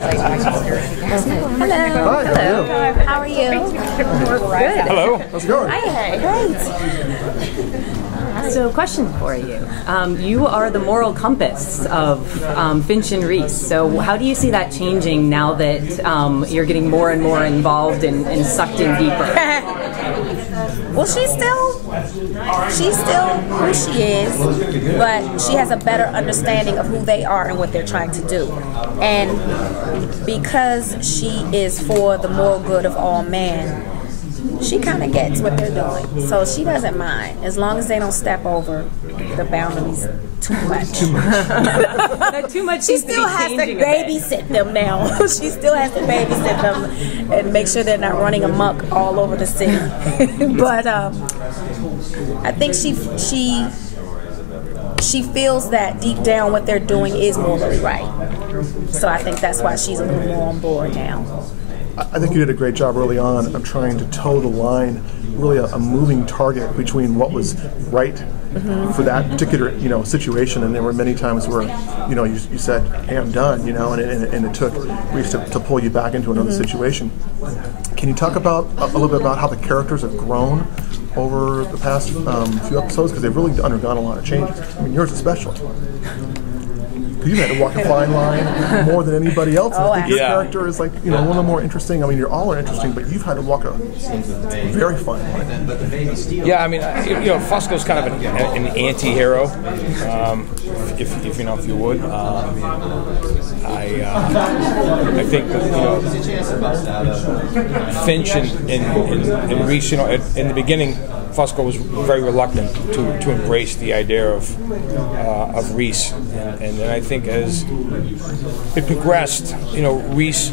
Hello. Hello. How are you? Good. Hello. How's it going? Hi. Great. So, question for you. You are the moral compass of Finch and Reese. So, how do you see that changing now that you're getting more and more involved and sucked in deeper? Well, she's still who she is, but she has a better understanding of who they are and what they're trying to do. And because she is for the moral good of all men, she kind of gets what they're doing. So she doesn't mind, as long as they don't step over the boundaries too much. Too much. She still has to babysit them now. She still has to babysit them and make sure they're not running amok all over the city. But I think she feels that deep down what they're doing is morally right. So I think that's why she's a little more on board now. I think you did a great job early on of trying to toe the line, really a moving target between what was right for that particular situation, and there were many times where you said, "Hey, I'm done," and it took Reese to pull you back into another situation. Can you talk about a little bit about how the characters have grown over the past few episodes, because they've really undergone a lot of changes? I mean, yours especially. Because you had to walk a fine line more than anybody else. And I think your character is like, one of the more interesting. I mean, you're all are interesting, but you've had to walk a very fine line. Yeah, I mean, Fusco's kind of an anti-hero, if you would. I think that, Finch and Reese, in the beginning, Fusco was very reluctant to embrace the idea of Reese, and then I think as it progressed, Reese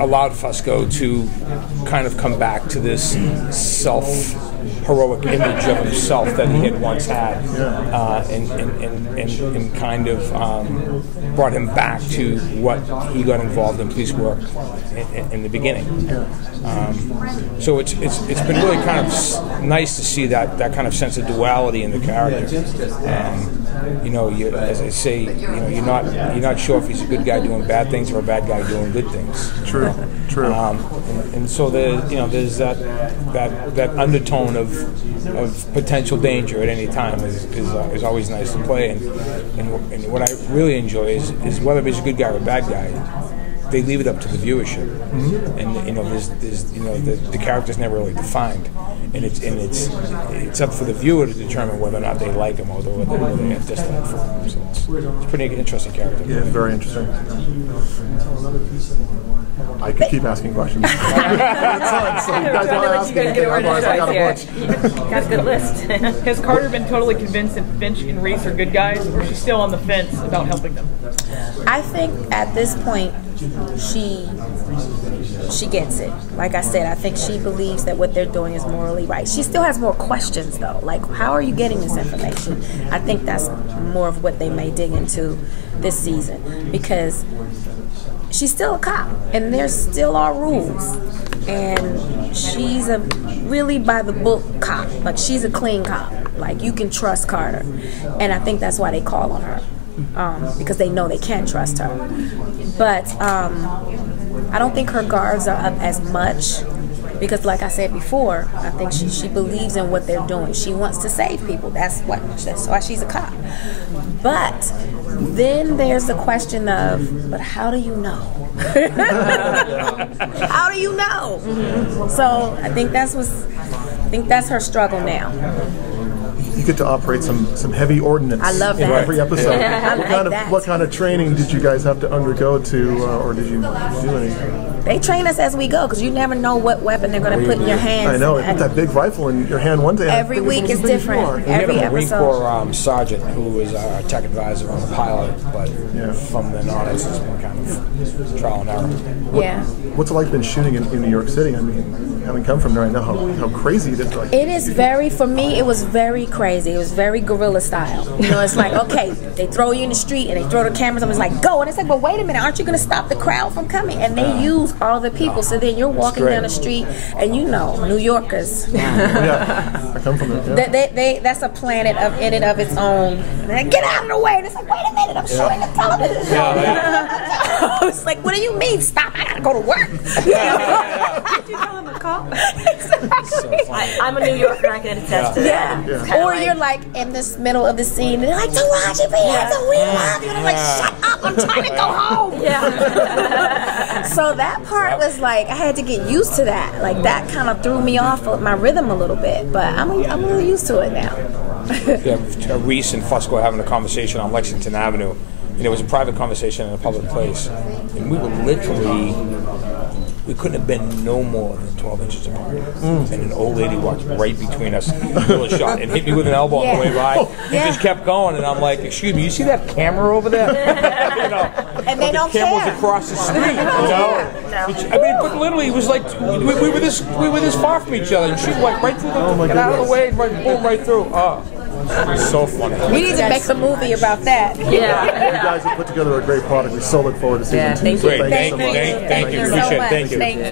allowed Fusco to kind of come back to this heroic image of himself that he had once had, and kind of brought him back to what he got involved in police work in the beginning. So it's been really kind of nice to see that kind of sense of duality in the character. As I say, you're not sure if he's a good guy doing bad things or a bad guy doing good things. True. And so there's that undertone of potential danger at any time is always nice to play, and what I really enjoy is whether he's a good guy or a bad guy, they leave it up to the viewership, and the character's never really defined, and it's up for the viewer to determine whether or not they like him or whether they have dislike for him. So it's a pretty interesting character. Yeah, very interesting. I could keep asking questions. So you guys don't ask anything. Otherwise, I got a bunch. Got a good list. Has Carter been totally convinced that Finch and Reese are good guys, or is she still on the fence about helping them? I think at this point she gets it. Like I said, I think she believes that what they're doing is morally right. She still has more questions though, like how are you getting this information? I think that's more of what they may dig into this season, because she's still a cop and there still are rules, and she's a really by the book cop. Like she's a clean cop, like you can trust Carter, and I think that's why they call on her, because they know they can trust her. But I don't think her guards are up as much, because like I said before, I think she believes in what they're doing. She wants to save people. That's why she's a cop. But then there's the question of, but how do you know? How do you know? So I think that's her struggle now. You get to operate some heavy ordnance. I love in that. every episode. Yeah, what kind of training did you guys have to undergo or did you do anything? They train us as we go, because you never know what weapon they're going to put in your hands. I know. They put that big rifle in your hand one day. Every week is different. Every We had a Marine episode. Corps sergeant who was our tech advisor on the pilot, but from then on it's just been kind of trial and error. What's it like been shooting in New York City? I mean, having come from there, I know how crazy it is. Like, it is very, for me, it was very crazy. It was very guerrilla style. It's like, okay, they throw you in the street and they throw the cameras up. It's like, go. And it's like, but wait a minute, aren't you going to stop the crowd from coming? And they use all the people. So then you're walking down the street, and New Yorkers. I come from there. That's a planet in and of its own. And they get out of the way. And it's like, wait a minute, I'm showing the television show. I was like, what do you mean? Stop! I gotta go to work. Did you tell them to call? Exactly. I'm a New Yorker. I can attest to that. Yeah. Kinda Or you're like in the middle of the scene and they're like, Taraji P, Henson, we love you. And I'm like, shut up, I'm trying to go home. Yeah. So that part was like, I had to get used to that. Like that kind of threw me off of my rhythm a little bit, but I'm really used to it now. Reese and Fusco were having a conversation on Lexington Avenue. And it was a private conversation in a public place. And we were literally, we couldn't have been no more than 12 inches apart. And an old lady walked right between us, middle of shot, and hit me with an elbow on the way by. And just kept going. And I'm like, excuse me, you see that camera over there? You know, And they don't the camera's care. across the street. You know? I mean, but literally, it was like we were this far from each other, and she went right through the get out of the way, right, boom, right through. So funny. We need to make a movie about that. Yeah. You guys have put together a great product. We so look forward to seeing Yeah, two. thank So you. Great, thank you, Thank you so appreciate it, much. thank you. Thank you.